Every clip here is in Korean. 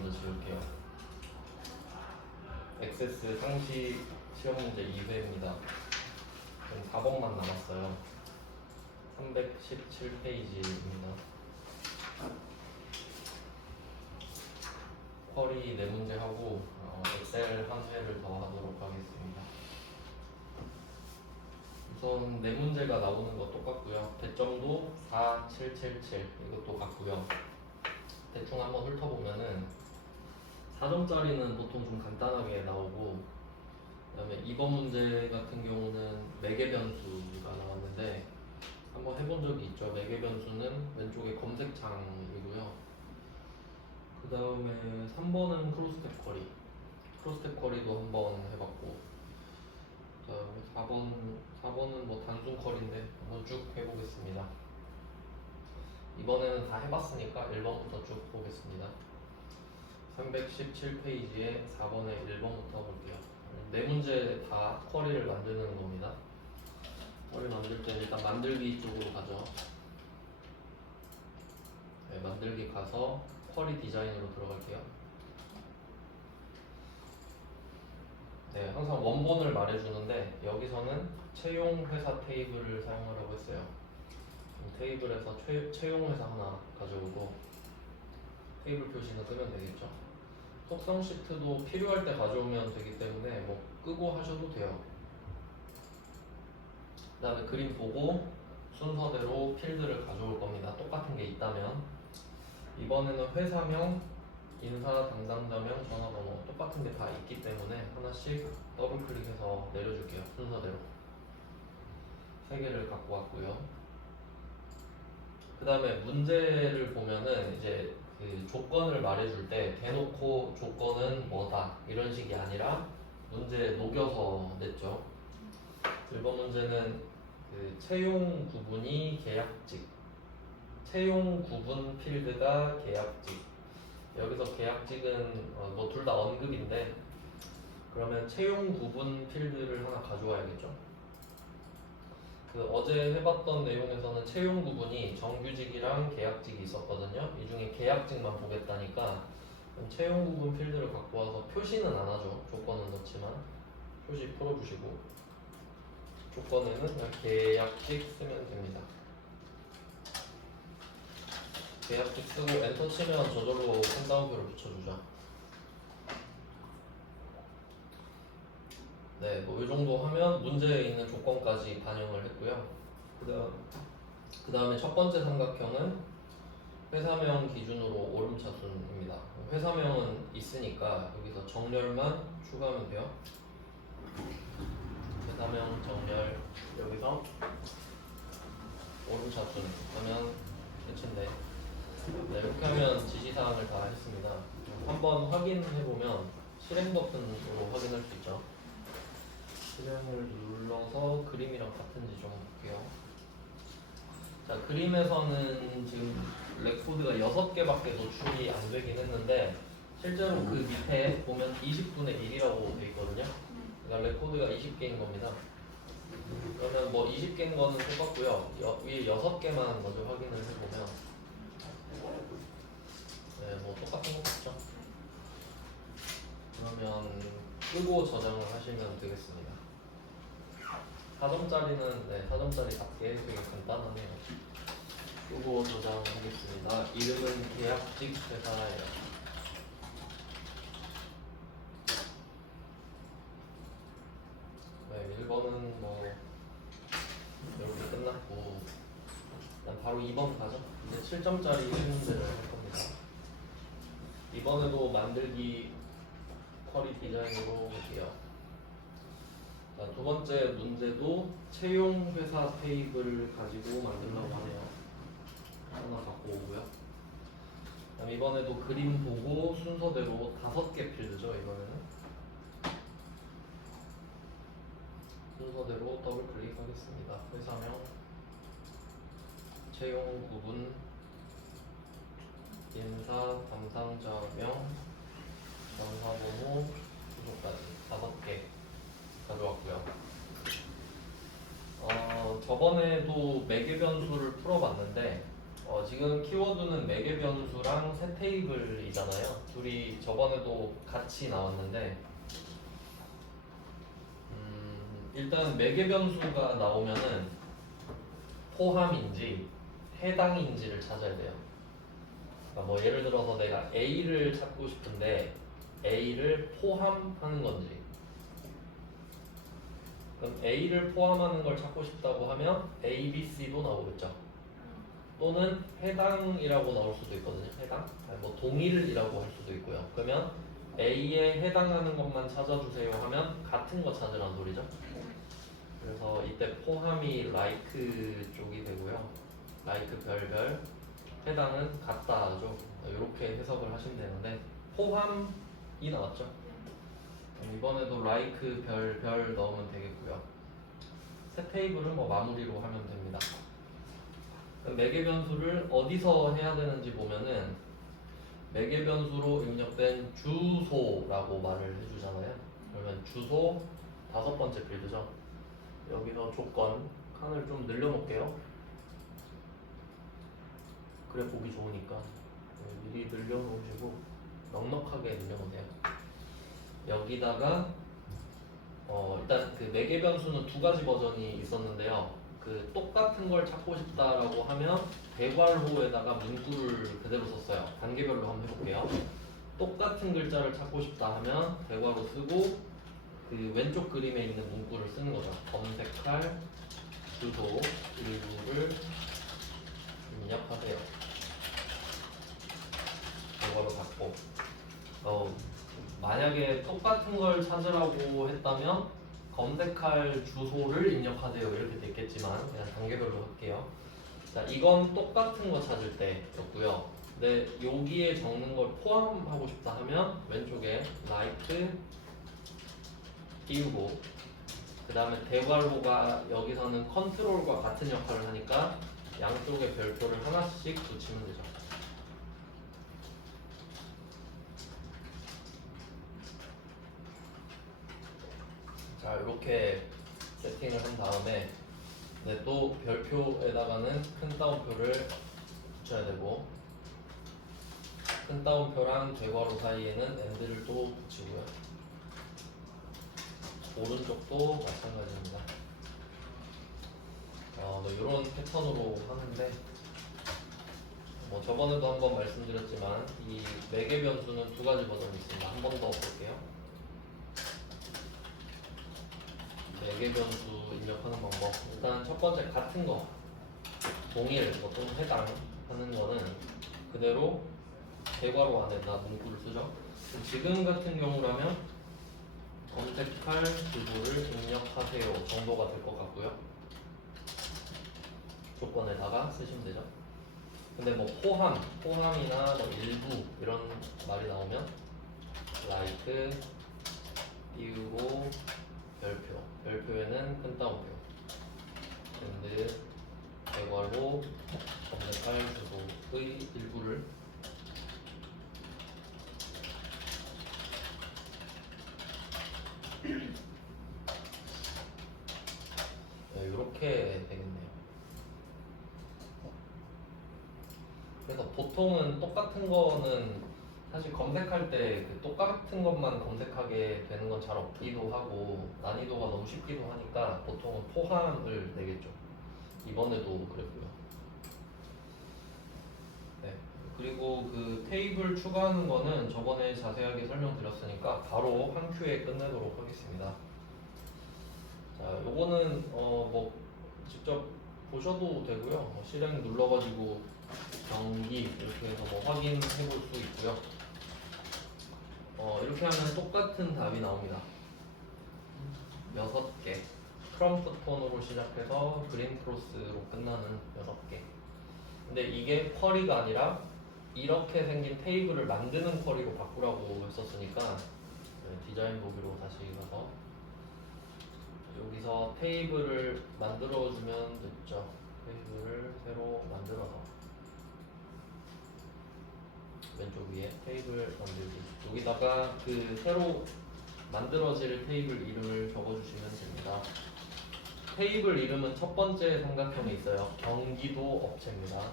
먼저 지울게요. 액세스 상시 시험 문제 2회입니다. 4번만 남았어요. 317페이지입니다. 쿼리 4문제 하고 엑셀 한 회를 더 하도록 하겠습니다. 우선 4문제가 나오는 거 똑같고요. 배점도 4, 7, 7, 7 이것도 같고요. 대충 한번 훑어보면은 4점짜리는 보통 좀 간단하게 나오고, 그 다음에 2번 문제 같은 경우는 매개 변수가 나왔는데 한번 해본 적이 있죠. 매개 변수는 왼쪽에 검색창이고요. 그 다음에 3번은 크로스텝 쿼리도 한번 해봤고, 그 다음에 4번은 뭐 단순 쿼리인데 한번 쭉 해보겠습니다. 이번에는 다 해봤으니까 1번부터 쭉 보겠습니다. 317페이지에 4번에 1번부터 볼게요. 4문제 다 쿼리를 만드는 겁니다. 쿼리 만들 때 일단 만들기 쪽으로 가죠. 네, 만들기 가서 쿼리 디자인으로 들어갈게요. 네, 항상 원본을 말해주는데 여기서는 채용 회사 테이블을 사용하라고 했어요. 테이블에서 채용 회사 하나 가져오고 테이블 표시는 끄면 되겠죠. 속성 시트도 필요할 때 가져오면 되기 때문에 뭐 끄고 하셔도 돼요. 그 다음에 그림 보고 순서대로 필드를 가져올 겁니다. 똑같은 게 있다면. 이번에는 회사명, 인사 담당자명, 전화번호 똑같은 게 다 있기 때문에 하나씩 더블 클릭해서 내려줄게요. 순서대로 3개를 갖고 왔고요. 그 다음에 문제를 보면은 이제 그 조건을 말해줄 때 대놓고 조건은 뭐다 이런 식이 아니라 문제 녹여서 냈죠. 1번 문제는 그 채용 구분이 계약직, 채용 구분 필드가 계약직. 여기서 계약직은 뭐 둘 다 언급인데, 그러면 채용 구분 필드를 하나 가져와야겠죠. 그 어제 해봤던 내용에서는 채용 구분이 정규직이랑 계약직이 있었거든요. 이 중에 계약직만 보겠다니까 채용 구분 필드를 갖고 와서 표시는 안 하죠. 조건은 넣지만 표시 풀어주시고 조건에는 그냥 계약직 쓰면 됩니다. 계약직 쓰고 엔터 치면 저절로 펜다운표를 붙여주죠. 네, 뭐 이 정도 하면 문제에 있는 조건까지 반영을 했고요. 그 다음에 첫 번째 삼각형은 회사명 기준으로 오름차순입니다. 회사명은 있으니까 여기서 정렬만 추가하면 돼요. 회사명 정렬 여기서 오름차순 하면 끝인데, 네, 이렇게 하면 지시사항을 다 했습니다. 한번 확인해보면 실행 버튼으로 확인할 수 있죠. 실행을 눌러서 그림이랑 같은지 좀 볼게요. 자, 그림에서는 지금 레코드가 6개밖에 노출이 안 되긴 했는데 실제로 그 밑에 보면 20분의 1이라고 되어 있거든요. 그러니까 레코드가 20개인 겁니다. 그러면 뭐 20개인 거는 똑같고요. 위에 6개만 먼저 확인을 해보면 네, 뭐 똑같은 거 같죠? 그러면 끄고 저장을 하시면 되겠습니다. 4점짜리는 네, 4점짜리답게 되게 간단하네요. 끄고 저장하겠습니다. 이름은 계약직 회사예요. 네, 1번은 뭐 이렇게 끝났고, 일단 바로 2번 가죠. 이제 7점짜리 문제를 할 겁니다. 이번에도 만들기 쿼리 디자인으로 볼게요. 자, 두 번째 문제도 채용 회사 테이블을 가지고 만들려고 하네요. 하나 갖고 오고요. 그다음 이번에도 그림 보고 순서대로 5개 필드죠. 이번에는 순서대로 더블 클릭하겠습니다. 회사명, 채용 구분, 인사 담당자명, 전화번호, 주소까지 5개 가져왔고요. 저번에도 매개 변수를 풀어봤는데 지금 키워드는 매개 변수랑 새 테이블이잖아요. 둘이 저번에도 같이 나왔는데, 일단 매개 변수가 나오면은 포함인지 해당인지를 찾아야 돼요. 그러니까 뭐 예를 들어서 내가 A를 찾고 싶은데 A를 포함하는 건지, 그럼 A를 포함하는 걸 찾고 싶다고 하면 A, B, C도 나오겠죠. 또는 해당이라고 나올 수도 있거든요. 해당? 아니 뭐 동일이라고 할 수도 있고요. 그러면 A에 해당하는 것만 찾아주세요 하면 같은 거 찾으라는 소리죠. 그래서 이때 포함이 like 쪽이 되고요. like 별별, 해당은 같다죠. 이렇게 해석을 하시면 되는데 포함이 나왔죠. 이번에도 like 별별 넣으면 되겠고요. 새 테이블은 뭐 마무리로 하면 됩니다. 매개 변수를 어디서 해야 되는지 보면은 매개 변수로 입력된 주소라고 말을 해주잖아요. 그러면 주소 다섯 번째 필드죠. 여기서 조건 칸을 좀 늘려놓을게요. 그래 보기 좋으니까 미리 늘려놓으시고 넉넉하게 늘려놓으세요. 여기다가 일단 그 매개 변수는 두 가지 버전이 있었는데요. 그 똑같은 걸 찾고 싶다라고 하면 대괄호에다가 문구를 그대로 썼어요. 단계별로 한번 해볼게요. 똑같은 글자를 찾고 싶다 하면 대괄호 쓰고 그 왼쪽 그림에 있는 문구를 쓰는 거죠. 검색할 주소 일부를 입력하세요. 대괄호 닫고. 만약에 똑같은 걸 찾으라고 했다면 검색할 주소를 입력하세요 이렇게 됐겠지만 그냥 단계별로 할게요. 자, 이건 똑같은 거 찾을 때였고요. 근데 여기에 적는 걸 포함하고 싶다 하면 왼쪽에 like 띄우고 그 다음에 대괄호가 여기서는 컨트롤과 같은 역할을 하니까 양쪽에 별표를 하나씩 붙이면 되죠. 자, 이렇게 세팅을 한 다음에 또 별표에다가는 큰 따옴표를 붙여야 되고 큰 따옴표랑 대괄호 사이에는 엔드를 또 붙이고요. 오른쪽도 마찬가지입니다. 이런 패턴으로 하는데 뭐 저번에도 한번 말씀드렸지만 이 매개 변수는 두 가지 버전이 있습니다. 한 번 더 볼게요. 매개 변수 입력하는 방법. 일단 첫 번째 같은 거 동일 또는 해당 하는 거는 그대로 대괄호 안에다 문구를 쓰죠. 지금 같은 경우라면 검색할 주소를 입력하세요 정도가 될 것 같고요. 조건에다가 쓰시면 되죠. 근데 뭐 포함이나 뭐 일부 이런 말이 나오면 like 띄우고 별표에는 큰 따옴표 근데 대괄호 검색할 주소의 일부를 이렇게 되겠네요. 그래서 보통은 똑같은 거는 사실 검색할 때 그 똑같은 것만 검색하게 되는 건 잘 없기도 하고 난이도가 너무 쉽기도 하니까 보통은 포함을 내겠죠. 이번에도 그랬고요. 네. 그리고 그 테이블 추가하는 거는 저번에 자세하게 설명드렸으니까 바로 한 큐에 끝내도록 하겠습니다. 자, 요거는 뭐 직접 보셔도 되고요. 실행 눌러가지고 경기 이렇게 해서 뭐 확인해 볼 수 있고요. 이렇게 하면 똑같은 답이 나옵니다. 6개. 트럼프 톤으로 시작해서 그린 크로스로 끝나는 6개. 근데 이게 쿼리가 아니라 이렇게 생긴 테이블을 만드는 쿼리로 바꾸라고 했었으니까 디자인 보기로 다시 가서 여기서 테이블을 만들어주면 됐죠. 테이블을 새로 만들어서 왼쪽 위에 테이블 만들기 여기다가 그 새로 만들어질 테이블 이름을 적어주시면 됩니다. 테이블 이름은 첫 번째 삼각형에 있어요. 경기도 업체입니다.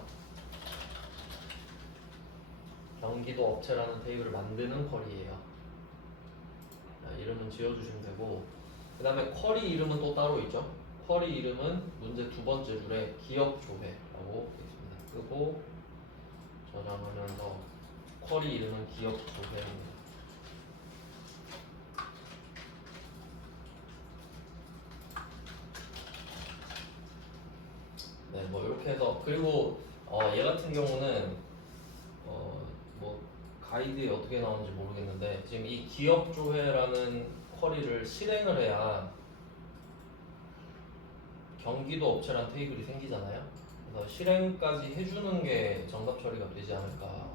경기도 업체라는 테이블을 만드는 쿼리예요. 자, 이름은 지어주시면 되고, 그 다음에 쿼리 이름은 또 따로 있죠. 쿼리 이름은 문제 두 번째 줄에 기업 조회라고 되어 있습니다. 끄고 저장하면서 쿼리 이름은 기업 조회입니다. 네, 뭐 이렇게 해서 그리고 얘 같은 경우는 뭐 가이드에 어떻게 나오는지 모르겠는데 지금 이 기업 조회라는 쿼리를 실행을 해야 경기도 업체란 테이블이 생기잖아요. 그래서 실행까지 해주는 게 정답 처리가 되지 않을까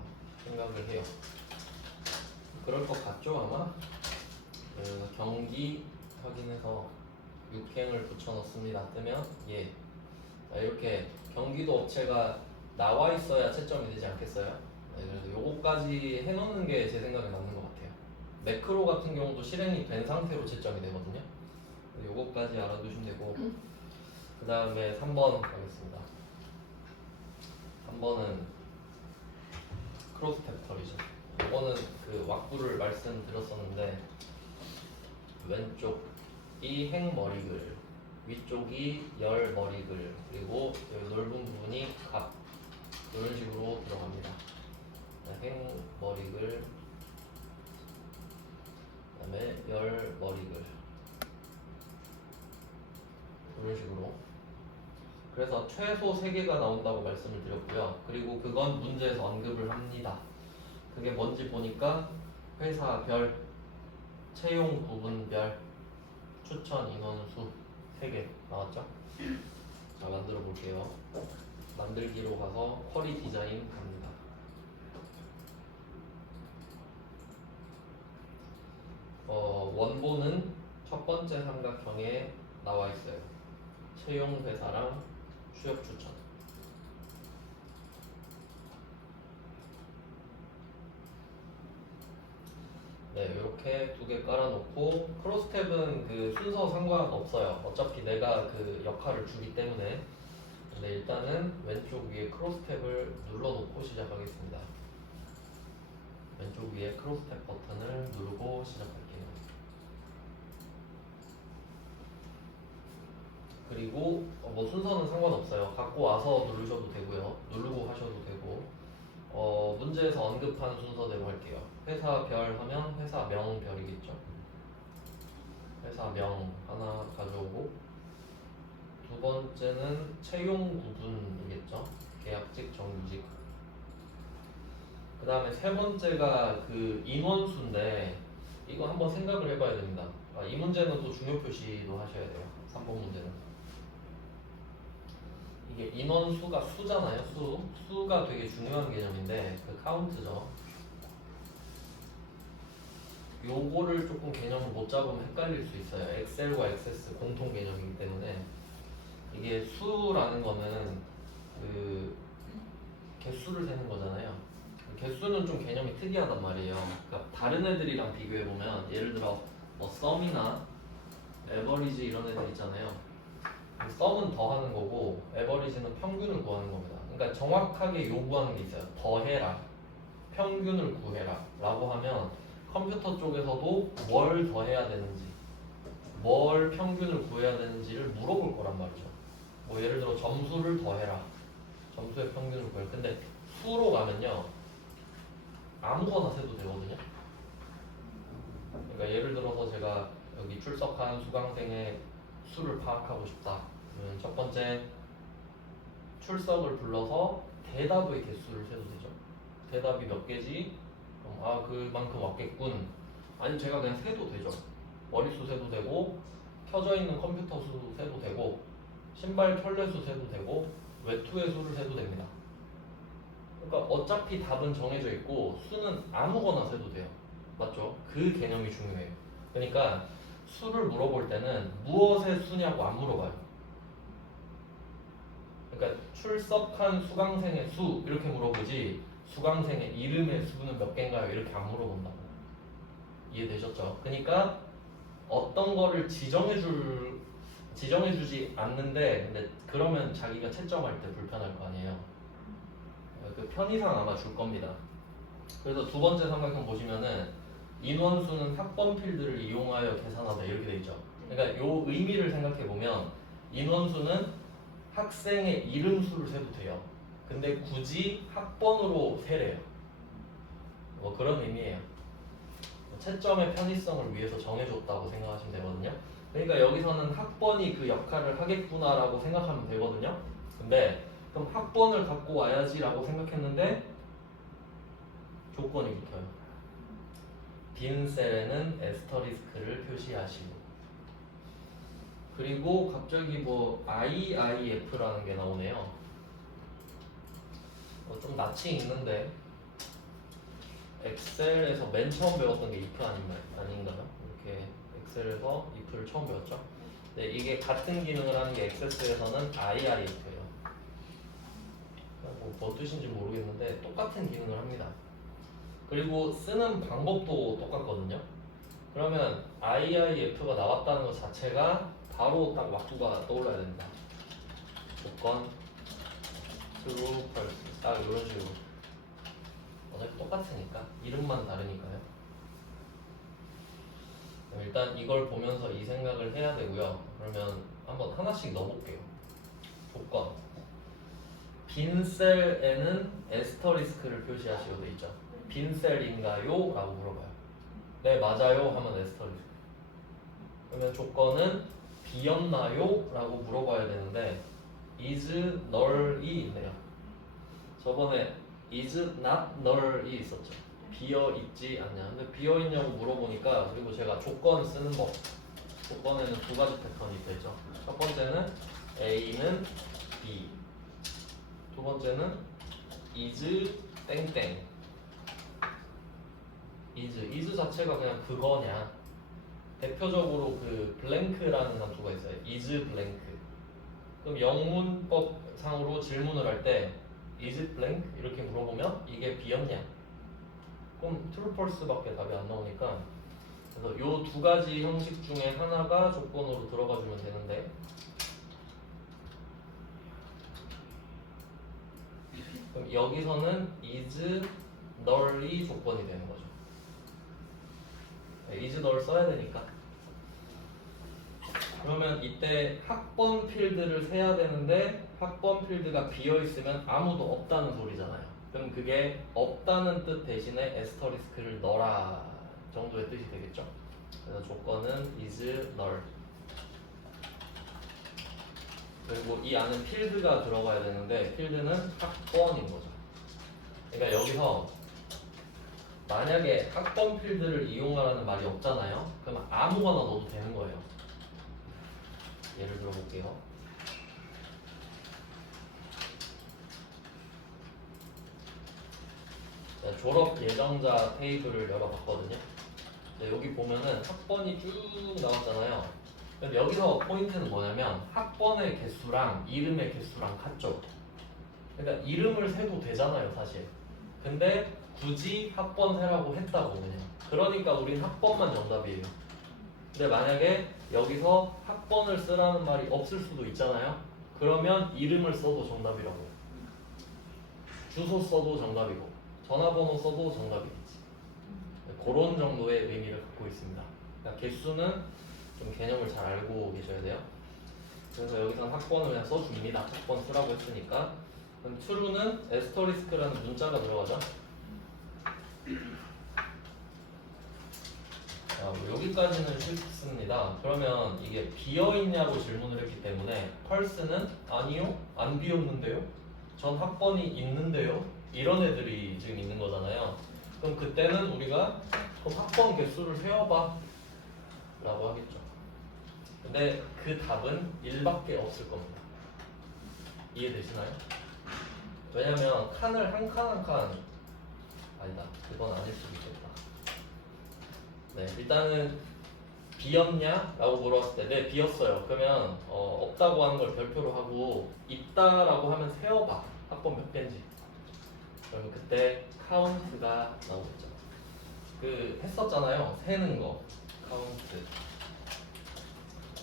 생각을 해요. 그럴 것 같죠 아마? 경기 확인해서 육행을 붙여 넣습니다. 뜨면 예. 자, 이렇게 경기도 업체가 나와 있어야 채점이 되지 않겠어요? 네, 그래서 요거까지 해놓는 게 제 생각에 맞는 것 같아요. 매크로 같은 경우도 실행이 된 상태로 채점이 되거든요. 요거까지 알아두시면 되고 그 다음에 3번 가겠습니다. 3번은 크로스 팩터리죠. 이거는 그 왁구를 말씀드렸었는데 왼쪽이 행머리글, 위쪽이 열머리글, 그리고 여기 넓은 부분이 갑 이런 식으로 들어갑니다. 행머리글, 그다음에 열머리글 이런 식으로. 그래서 최소 3개가 나온다고 말씀을 드렸고요. 그리고 그건 문제에서 언급을 합니다. 그게 뭔지 보니까 회사별, 채용 부분별, 추천 인원수 3개 나왔죠? 자, 만들어 볼게요. 만들기로 가서 쿼리 디자인 갑니다. 원본은 첫 번째 삼각형에 나와 있어요. 채용 회사랑 취업 추천. 네, 이렇게 2개 깔아놓고 크로스탭은 그 순서 상관없어요. 어차피 내가 그 역할을 주기 때문에. 근데 일단은 왼쪽 위에 크로스탭을 눌러놓고 시작하겠습니다. 왼쪽 위에 크로스탭 버튼을 누르고 시작할게요. 그리고 뭐 순서는 상관없어요. 갖고 와서 누르셔도 되고요. 누르고 하셔도 되고. 문제에서 언급한 순서대로 할게요. 회사별 하면 회사명별이겠죠. 회사명 하나 가져오고 두 번째는 채용 부분이겠죠. 계약직, 정규직. 그 다음에 세 번째가 그 인원수인데 이거 한번 생각을 해봐야 됩니다. 이 문제는 또 중요 표시도 하셔야 돼요. 3번 문제는. 이게 인원수가 수잖아요. 수가 되게 중요한 개념인데 그 카운트죠. 요거를 조금 개념을 못 잡으면 헷갈릴 수 있어요. 엑셀과 액세스 공통 개념이기 때문에 이게 수라는 거는 그 개수를 세는 거잖아요. 개수는 좀 개념이 특이하단 말이에요. 그러니까 다른 애들이랑 비교해 보면 예를 들어 뭐 썸이나 에버리지 이런 애들 있잖아요. 썸은 더하는 거고 에버리지는 평균을 구하는 겁니다. 그러니까 정확하게 요구하는 게 있어요. 더해라, 평균을 구해라 라고 하면 컴퓨터 쪽에서도 뭘 더해야 되는지 뭘 평균을 구해야 되는지를 물어볼 거란 말이죠. 뭐 예를 들어 점수를 더해라, 점수의 평균을 구해라. 근데 수로 가면요 아무거나 세도 되거든요. 그러니까 예를 들어서 제가 여기 출석한 수강생의 수를 파악하고 싶다. 그러면 첫 번째 출석을 불러서 대답의 개수를 세도 되죠. 대답이 몇 개지? 그만큼 왔겠군. 아니 제가 그냥 세도 되죠. 머릿수 세도 되고 켜져 있는 컴퓨터 수 세도 되고 신발 켤레 수 세도 되고 외투의 수를 세도 됩니다. 그러니까 어차피 답은 정해져 있고 수는 아무거나 세도 돼요. 맞죠? 그 개념이 중요해요. 그러니까 수를 물어볼 때는 무엇의 수냐고 안 물어봐요. 그러니까 출석한 수강생의 수 이렇게 물어보지 수강생의 이름의 수는 몇 개인가요? 이렇게 안 물어본다고. 이해되셨죠? 그러니까 어떤 거를 지정해주지 않는데 근데 그러면 자기가 채점할 때 불편할 거 아니에요. 그 편의상 아마 줄 겁니다. 그래서 두 번째 삼각형 보시면은 인원수는 학번 필드를 이용하여 계산하다 이렇게 돼 있죠. 그러니까 요 의미를 생각해 보면 인원수는 학생의 이름 수를 세도 돼요. 근데 굳이 학번으로 세래요. 뭐 그런 의미예요. 채점의 편의성을 위해서 정해줬다고 생각하시면 되거든요. 그러니까 여기서는 학번이 그 역할을 하겠구나라고 생각하면 되거든요. 근데 그럼 학번을 갖고 와야지라고 생각했는데 조건이 붙어요. 빈 셀에는 에스터리스크를 표시하시고. 그리고 갑자기 뭐 IIF라는 게 나오네요. 좀 낯이 있는데 엑셀에서 맨 처음 배웠던 게 if 아닌가요? 이렇게 엑셀에서 if를 처음 배웠죠. 네, 이게 같은 기능을 하는 게 액세스에서는 IREF예요. 뭔 뜻인지 모르겠는데 똑같은 기능을 합니다. 그리고 쓰는 방법도 똑같거든요. 그러면 IIF가 나왔다는 것 자체가 바로 딱 왁구가 떠올라야 됩니다. 조건, true, false 딱 이런 식으로. 어차피 똑같으니까 이름만 다르니까요. 일단 이걸 보면서 이 생각을 해야 되고요. 그러면 한번 하나씩 넣어볼게요. 조건. 빈 셀에는 에스터리스크를 표시하시고 돼 있죠. 빈 셀인가요? 라고 물어봐요. 네, 맞아요 하면 에스터리스크. 그러면 조건은 비었나요? 라고 물어봐야 되는데 is null이 있네요. 저번에 is not null이 있었죠. 비어 있지 않냐. 근데 비어 있냐고 물어보니까, 그리고 제가 조건 쓰는 법. 조건에는 두 가지 패턴이 되죠. 첫 번째는 A는 B. 두 번째는 is 땡땡. is 자체가 그냥 그거냐. 대표적으로 그 블랭크라는 함수가 있어요. is blank. 그럼 영문법 상으로 질문을 할 때 is it blank? 이렇게 물어보면 이게 비었냐? 그럼 true, false밖에 답이 안 나오니까, 그래서 요 두 가지 형식 중에 하나가 조건으로 들어가 주면 되는데, 그럼 여기서는 is null이 조건이 되는 거죠. is null 써야 되니까. 그러면 이때 학번 필드를 세야 되는데 학번 필드가 비어 있으면 아무도 없다는 소리잖아요. 그럼 그게 없다는 뜻 대신에 에스터리스크를 넣어라 정도의 뜻이 되겠죠. 그래서 조건은 is null. 그리고 이 안에 필드가 들어가야 되는데 필드는 학번인 거죠. 그러니까 여기서 만약에 학번 필드를 이용하라는 말이 없잖아요. 그러면 아무거나 넣어도 되는 거예요. 예를 들어 볼게요. 졸업 예정자 테이블을 열어봤거든요. 여기 보면은 학번이 쭉 나왔잖아요. 근데 여기서 포인트는 뭐냐면 학번의 개수랑 이름의 개수랑 같죠. 그러니까 이름을 세도 되잖아요, 사실. 근데 굳이 학번 세라고 했다고 그냥. 그러니까 우린 학번만 정답이에요. 근데 만약에 여기서 학번을 쓰라는 말이 없을 수도 있잖아요. 그러면 이름을 써도 정답이라고. 주소 써도 정답이고 전화번호 써도 정답이겠지. 그런 정도의 의미를 갖고 있습니다. 그러니까 개수는 좀 개념을 잘 알고 계셔야 돼요. 그래서 여기서 학번을 그냥 써줍니다. 학번 쓰라고 했으니까. 그럼 true는 에스터리스크라는 문자가 들어가죠. 여기까지는 쉽습니다. 그러면 이게 비어있냐고 질문을 했기 때문에 false는 아니요, 안 비었는데요, 전 학번이 있는데요, 이런 애들이 지금 있는 거잖아요. 그럼 그때는 우리가 그럼 학번 개수를 세어봐 라고 하겠죠. 근데 그 답은 1밖에 없을 겁니다. 이해되시나요? 왜냐면 칸을 한 칸 한 칸, 아니다, 그건 아닐 수도 있겠다. 네, 일단은 비었냐? 라고 물었을 때 네, 비었어요. 그러면 없다고 하는 걸 별표로 하고 있다라고 하면 세어봐. 학번 몇 개인지. 그러면 그때 카운트가 나오겠죠. 그 했었잖아요. 세는 거. 카운트.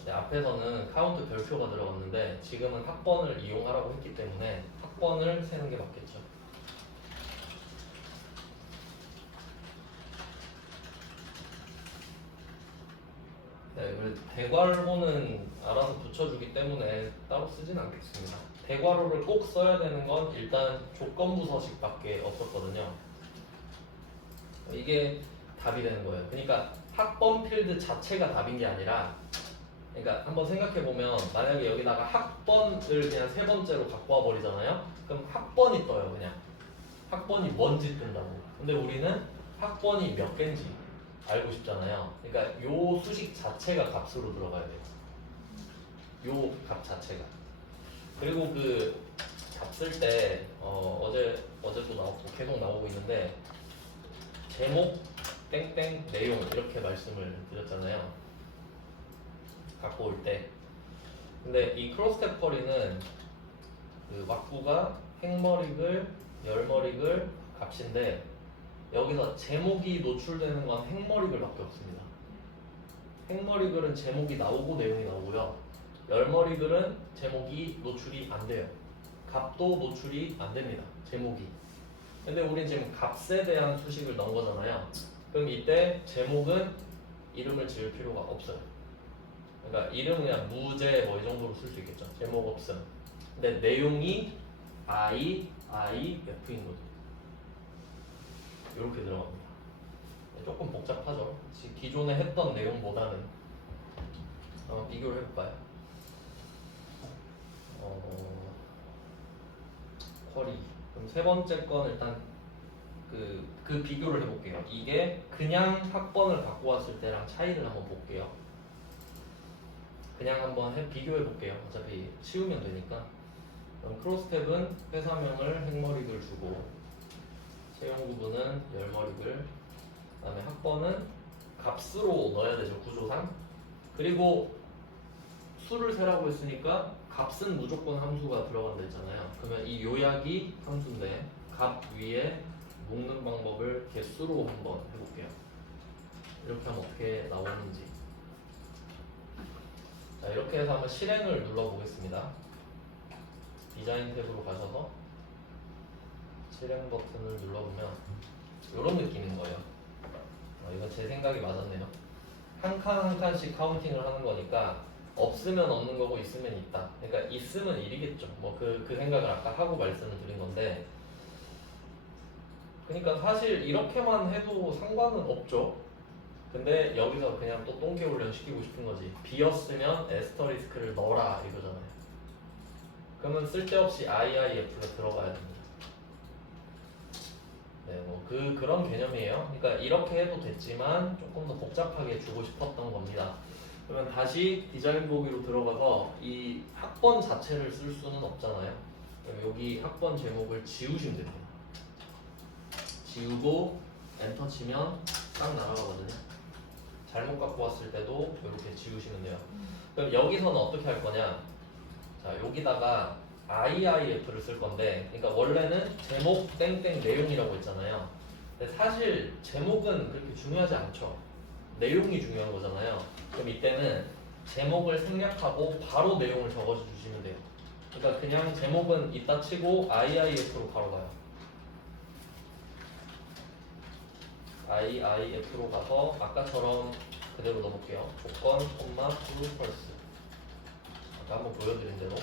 네, 앞에서는 카운트 별표가 들어갔는데 지금은 학번을 이용하라고 했기 때문에 학번을 세는 게 맞겠죠. 대괄호는 알아서 붙여주기 때문에 따로 쓰진 않겠습니다. 대괄호를 꼭 써야 되는 건 일단 조건부 서식밖에 없었거든요. 이게 답이 되는 거예요. 그러니까 학번 필드 자체가 답인 게 아니라, 그러니까 한번 생각해 보면 만약에 여기다가 학번을 그냥 세 번째로 갖고 와 버리잖아요. 그럼 학번이 떠요. 그냥 학번이 뭔지 뜬다고. 근데 우리는 학번이 몇 개인지 알고 싶잖아요. 그러니까 요 수식 자체가 값으로 들어가야 돼요. 요 값 자체가. 그리고 그 답 쓸 때 어제도 나오고 계속 나오고 있는데, 제목 땡땡 내용 이렇게 말씀을 드렸잖아요. 갖고 올 때. 근데 이 크로스텝 쿼리는 그 왁구가 행머리글, 열머리글 값인데, 여기서 제목이 노출되는 건 행머리글밖에 없습니다. 행머리글은 제목이 나오고 내용이 나오고요. 열머리글은 제목이 노출이 안 돼요. 값도 노출이 안 됩니다. 제목이. 근데 우린 지금 값에 대한 수식을 넣은 거잖아요. 그럼 이때 제목은 이름을 지을 필요가 없어요. 그러니까 이름은 그냥 무제 뭐 이 정도로 쓸 수 있겠죠. 제목 없음. 근데 내용이 I, F인 거죠. 이렇게 들어갑니다. 조금 복잡하죠. 기존에 했던 내용보다는. 비교를 해볼까요? 쿼리. 그럼 세 번째 건 일단 그 비교를 해볼게요. 이게 그냥 학번을 갖고 왔을 때랑 차이를 한번 볼게요. 그냥 한번 비교해 볼게요. 어차피 쉬우면 되니까. 그럼 크로스텝은 회사명을 행머리글 주고, 채용구분은 열머리글, 그 다음에 학번은 값으로 넣어야 되죠, 구조상. 그리고 수를 세라고 했으니까 값은 무조건 함수가 들어간다 했잖아요. 그러면 이 요약이 함수인데 값 위에 묶는 방법을 개수로 한번 해볼게요. 이렇게 하면 어떻게 나오는지. 자, 이렇게 해서 한번 실행을 눌러보겠습니다. 디자인 탭으로 가셔서 실행 버튼을 눌러보면 이런 느낌인 거예요. 이건 제 생각이 맞았네요. 한 칸 한 칸씩 카운팅을 하는 거니까 없으면 없는 거고 있으면 있다. 그러니까 있으면 1이겠죠. 뭐 그 생각을 아까 하고 말씀을 드린 건데, 그러니까 사실 이렇게만 해도 상관은 없죠. 근데 여기서 그냥 또 똥개 훈련 시키고 싶은 거지. 비었으면 에스터리스크를 넣어라 이거잖아요. 그러면 쓸데없이 IIF가 들어가야 됩니다. 네, 뭐 그런 개념이에요. 그러니까 이렇게 해도 됐지만 조금 더 복잡하게 주고 싶었던 겁니다. 그러면 다시 디자인 보기로 들어가서 이 학번 자체를 쓸 수는 없잖아요. 그럼 여기 학번 제목을 지우시면 됩니다. 지우고 엔터 치면 딱 날아가거든요. 잘못 갖고 왔을 때도 이렇게 지우시면 돼요. 그럼 여기서는 어떻게 할 거냐? 자, 여기다가 IIF를 쓸 건데, 그러니까 원래는 제목 땡땡 내용이라고 했잖아요. 근데 사실 제목은 그렇게 중요하지 않죠. 내용이 중요한 거잖아요. 그럼 이때는 제목을 생략하고 바로 내용을 적어주시면 돼요. 그러니까 그냥 제목은 이따 치고 IIF로 바로 가요. IIF로 가서 아까처럼 그대로 넣어볼게요. 조건, 콤마, true, false. 아까 한번 보여드린 대로.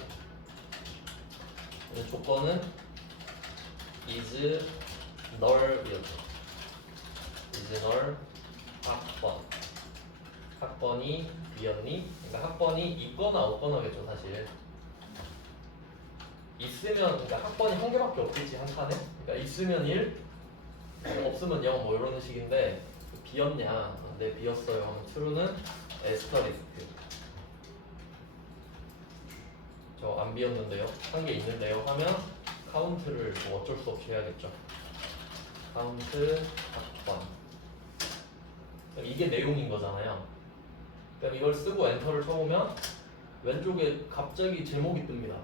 조건은 is null이었죠. is null 학번. 학번이 비었니? 그러니까 학번이 있거나 없거나겠죠, 사실. 있으면, 그러니까 학번이 한 개밖에 없겠지, 한 칸에. 그러니까 있으면 1, 없으면 0, 뭐 이런 식인데, 비었냐? 네, 비었어요. 하면 true는 에스터리스크. 저 안 비었는데요? 한 개 있는데요? 하면 카운트를 뭐 어쩔 수 없이 해야겠죠. 카운트 학번. 그럼 이게 내용인 거잖아요. 그럼 이걸 쓰고 엔터를 쳐보면 왼쪽에 갑자기 제목이 뜹니다.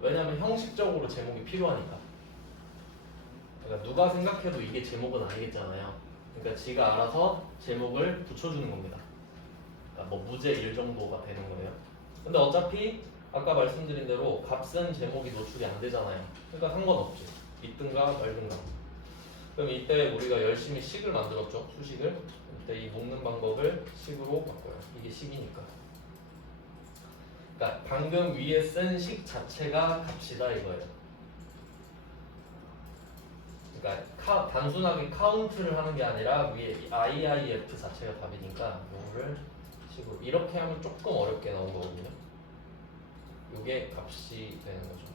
왜냐면 형식적으로 제목이 필요하니까. 그러니까 누가 생각해도 이게 제목은 아니겠잖아요. 그러니까 지가 알아서 제목을 붙여주는 겁니다. 그러니까 뭐 무제 1 정도가 되는 거예요. 근데 어차피 아까 말씀드린 대로 값은 제목이 노출이 안 되잖아요. 그러니까 상관없지. 있든가 말든가. 그럼 이때 우리가 열심히 식을 만들었죠, 수식을. 이때 이 묶는 방법을 식으로 바꿔요. 이게 식이니까. 그러니까 방금 위에 쓴 식 자체가 값이다 이거예요. 그러니까 단순하게 카운트를 하는 게 아니라 위에 IIF 자체가 답이니까 이거를 식으로 이렇게 하면 조금 어렵게 나온 거거든요. 이게 값이 되는 거죠.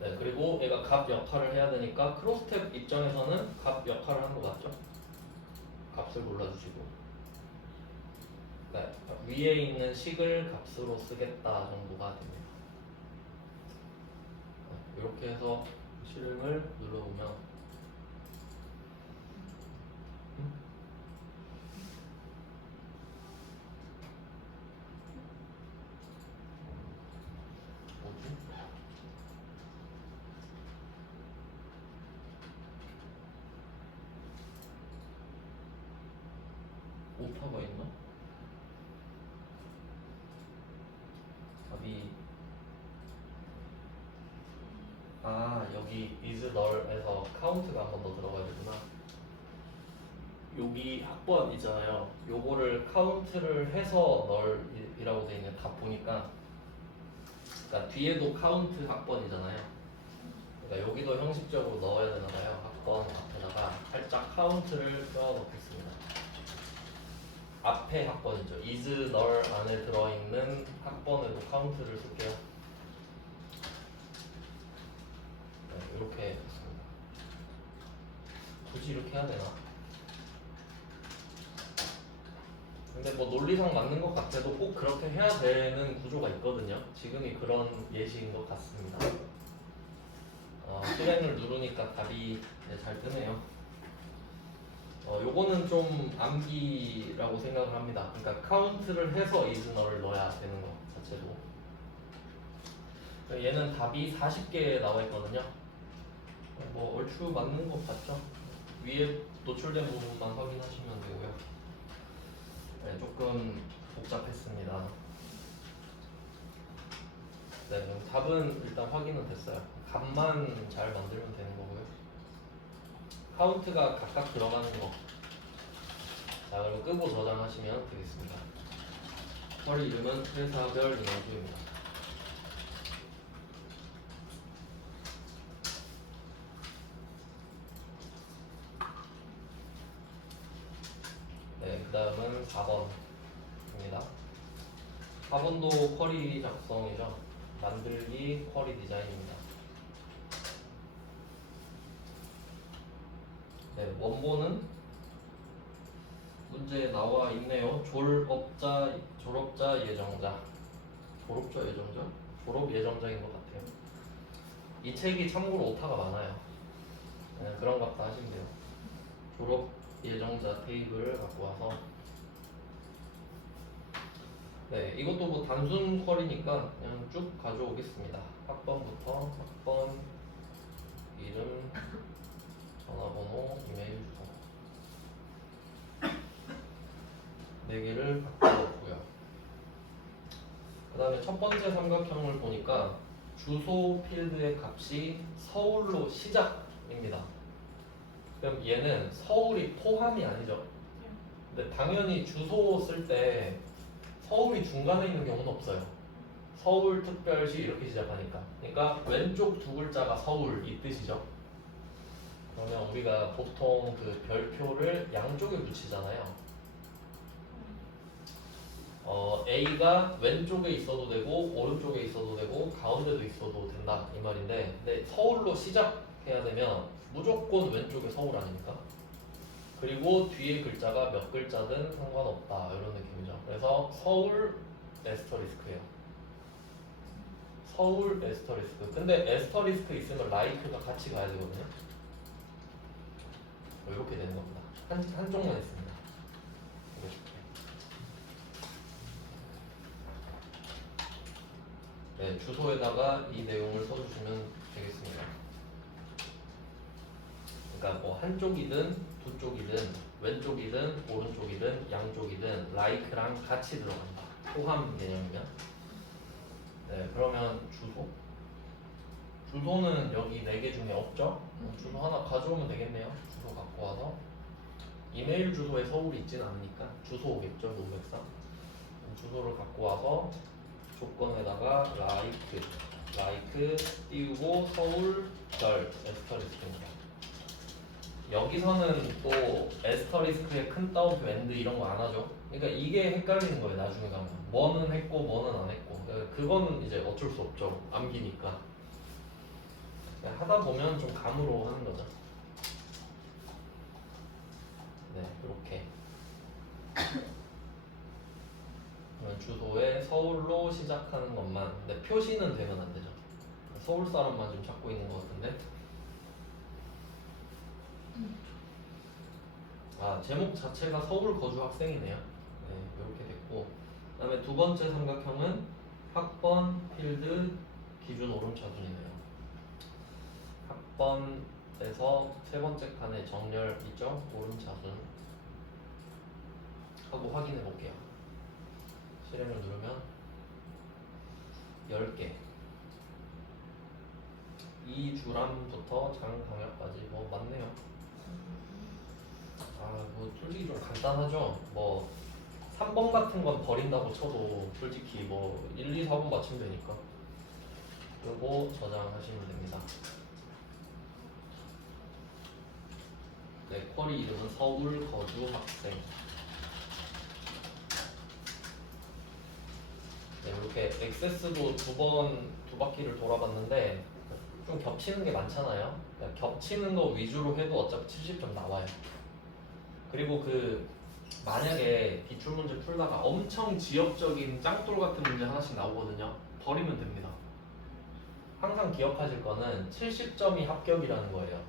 네, 그리고 얘가 값 역할을 해야 되니까 크로스텝 입장에서는 값 역할을 한 것 같죠? 값을 골라주시고, 그러니까 위에 있는 식을 값으로 쓰겠다 정도가 됩니다. 네, 이렇게 해서 실행을 눌러보면 뭐지? 오타가 있나? 답이 여기 is null에서 카운트가 한 번 더 들어가야 되구나. 여기 학번 있잖아요. 요거를 카운트를 해서 null이라고 돼 있는 답 보니까, 그러니까 뒤에도 카운트 학번이잖아요. 그러니까 여기도 형식적으로 넣어야 되나 봐요. 학번 앞에다가 살짝 카운트를 껴 넣겠습니다. 앞에 학번이죠. is null 안에 들어있는 학번에도 카운트를 쓸게요. 네, 이렇게 했습니다. 굳이 이렇게 해야 되나? 근데 뭐 논리상 맞는 것 같아도 꼭 그렇게 해야 되는 구조가 있거든요. 지금이 그런 예시인 것 같습니다. 실행을 누르니까 답이 잘 뜨네요. 요거는 좀 암기라고 생각을 합니다. 그러니까 카운트를 해서 is null을 넣어야 되는 것 자체도. 얘는 답이 40개 나와 있거든요. 뭐 얼추 맞는 것 같죠? 위에 노출된 부분만 확인하시면 되고요. 네, 조금 복잡했습니다. 네, 그럼 답은 일단 확인은 됐어요. 값만 잘 만들면 되는 거고요. 카운트가 각각 들어가는 거. 자, 그리고 끄고 저장하시면 되겠습니다. 쿼리 이름은 회사별 인원수입니다. 네, 그 다음은 4번입니다. 4번도 쿼리 작성이죠. 만들기 쿼리 디자인입니다. 네, 원본은 문제에 나와 있네요. 졸업자 예정자. 졸업자 예정자? 졸업 예정자인 것 같아요. 이 책이 참고로 오타가 많아요. 네, 그런 것 같다 하시면 돼요. 졸업 예정자 테이블을 갖고 와서, 네, 이것도 뭐 단순 쿼리니까 그냥 쭉 가져오겠습니다. 학번부터 학번, 이름, 전화번호, 이메일 주소 4개를 갖고 오고요. 그 다음에 첫 번째 삼각형을 보니까 주소 필드의 값이 서울로 시작입니다. 그럼 얘는 서울이 포함이 아니죠. 근데 당연히 주소 쓸 때 서울이 중간에 있는 경우는 없어요. 서울특별시 이렇게 시작하니까. 그러니까 왼쪽 두 글자가 서울 이 뜻이죠. 그러면 우리가 보통 그 별표를 양쪽에 붙이잖아요. A가 왼쪽에 있어도 되고 오른쪽에 있어도 되고 가운데도 있어도 된다 이 말인데, 근데 서울로 시작해야 되면 무조건 왼쪽에 서울 아닙니까? 그리고 뒤에 글자가 몇 글자든 상관없다 이런 느낌이죠. 그래서 서울 에스터리스크예요. 서울 에스터리스크. 근데 에스터리스크 있으면 라이크가 같이 가야 되거든요. 이렇게 되는 겁니다. 한쪽만 있습니다. 네, 주소에다가 이 내용을 써주시면 되겠습니다. 그러니까 뭐 한쪽이든 두 쪽이든 왼쪽이든 오른쪽이든 양쪽이든 라이크랑 같이 들어간다. 포함 개념이면. 네, 그러면 주소. 주소는 여기 4개 중에 없죠? 주소 하나 가져오면 되겠네요. 주소 갖고 와서 이메일 주소에 서울이 있진 않으니까 주소 오겠죠, 노백상. 주소를 갖고 와서 조건에다가 like 띄우고 서울 별 에스터리스크입니다. 여기서는 또 에스터리스크의 큰 따옴표 엔드 이런 거 안 하죠. 그러니까 이게 헷갈리는 거예요. 나중에 가면 뭐는 했고 뭐는 안 했고 그거는 이제 어쩔 수 없죠. 암기니까 하다 보면 좀 감으로 하는 거죠. 네, 이렇게 주소에 서울로 시작하는 것만. 근데 표시는 되면 안 되죠. 서울 사람만 지금 찾고 있는 것 같은데. 아, 제목 자체가 서울 거주 학생이네요. 네, 이렇게 됐고, 그다음에 두 번째 삼각형은 학번 필드 기준 오름차순이네요. 학번에서 세 번째 칸에 정렬 있죠? 오름차순 하고 확인해 볼게요. 실행을 누르면 10개. 이주람부터 장강약까지 뭐 맞네요. 아, 뭐 솔직히 좀 간단하죠. 뭐 3번 같은 건 버린다고 쳐도 솔직히 뭐 1, 2, 4번 맞추면 되니까. 그리고 저장하시면 됩니다. 네, 쿼리 이름은 서울 거주 학생. 네, 이렇게 액세스도 두 바퀴를 돌아봤는데 좀 겹치는 게 많잖아요. 그러니까 겹치는 거 위주로 해도 어차피 70점 나와요. 그리고 만약에 기출 문제 풀다가 엄청 지역적인 짱돌 같은 문제 하나씩 나오거든요. 버리면 됩니다. 항상 기억하실 거는 70점이 합격이라는 거예요.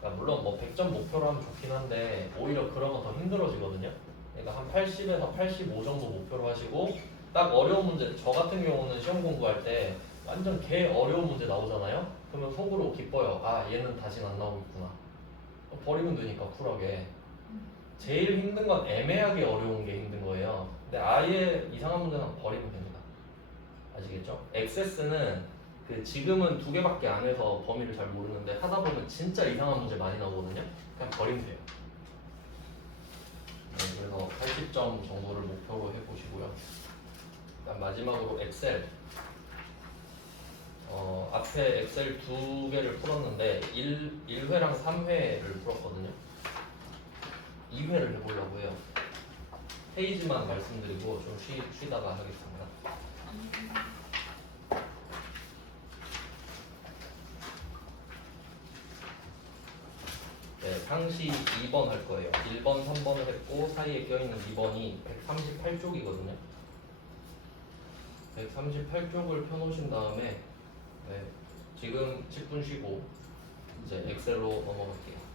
그러니까 물론 뭐 100점 목표로 하면 좋긴 한데 오히려 그러면 더 힘들어지거든요. 그러니까 한 80에서 85 정도 목표로 하시고 딱 어려운 문제, 저 같은 경우는 시험 공부할 때 완전 개 어려운 문제 나오잖아요. 그러면 속으로 기뻐요. 아, 얘는 다시는 안 나오겠구나. 버리면 되니까 쿨하게. 제일 힘든 건 애매하게 어려운 게 힘든 거예요. 근데 아예 이상한 문제는 버리면 됩니다. 아시겠죠? 액세스는 지금은 2개밖에 안 해서 범위를 잘 모르는데 하다 보면 진짜 이상한 문제 많이 나오거든요. 그냥 버리면 돼요. 네, 그래서 80점 정도를 목표로 해보시고요. 그다음 마지막으로 엑셀. 앞에 엑셀 2개를 풀었는데 1회랑 3회를 풀었거든요. 2회를 해보려고 해요. 페이지만 말씀드리고 좀 쉬다가 하겠습니다. 네, 상시 2번 할 거예요. 1번, 3번을 했고 사이에 껴있는 2번이 138쪽이거든요. 138쪽을 펴놓으신 다음에 네, 지금 10분 쉬고 이제 엑셀로 넘어갈게요.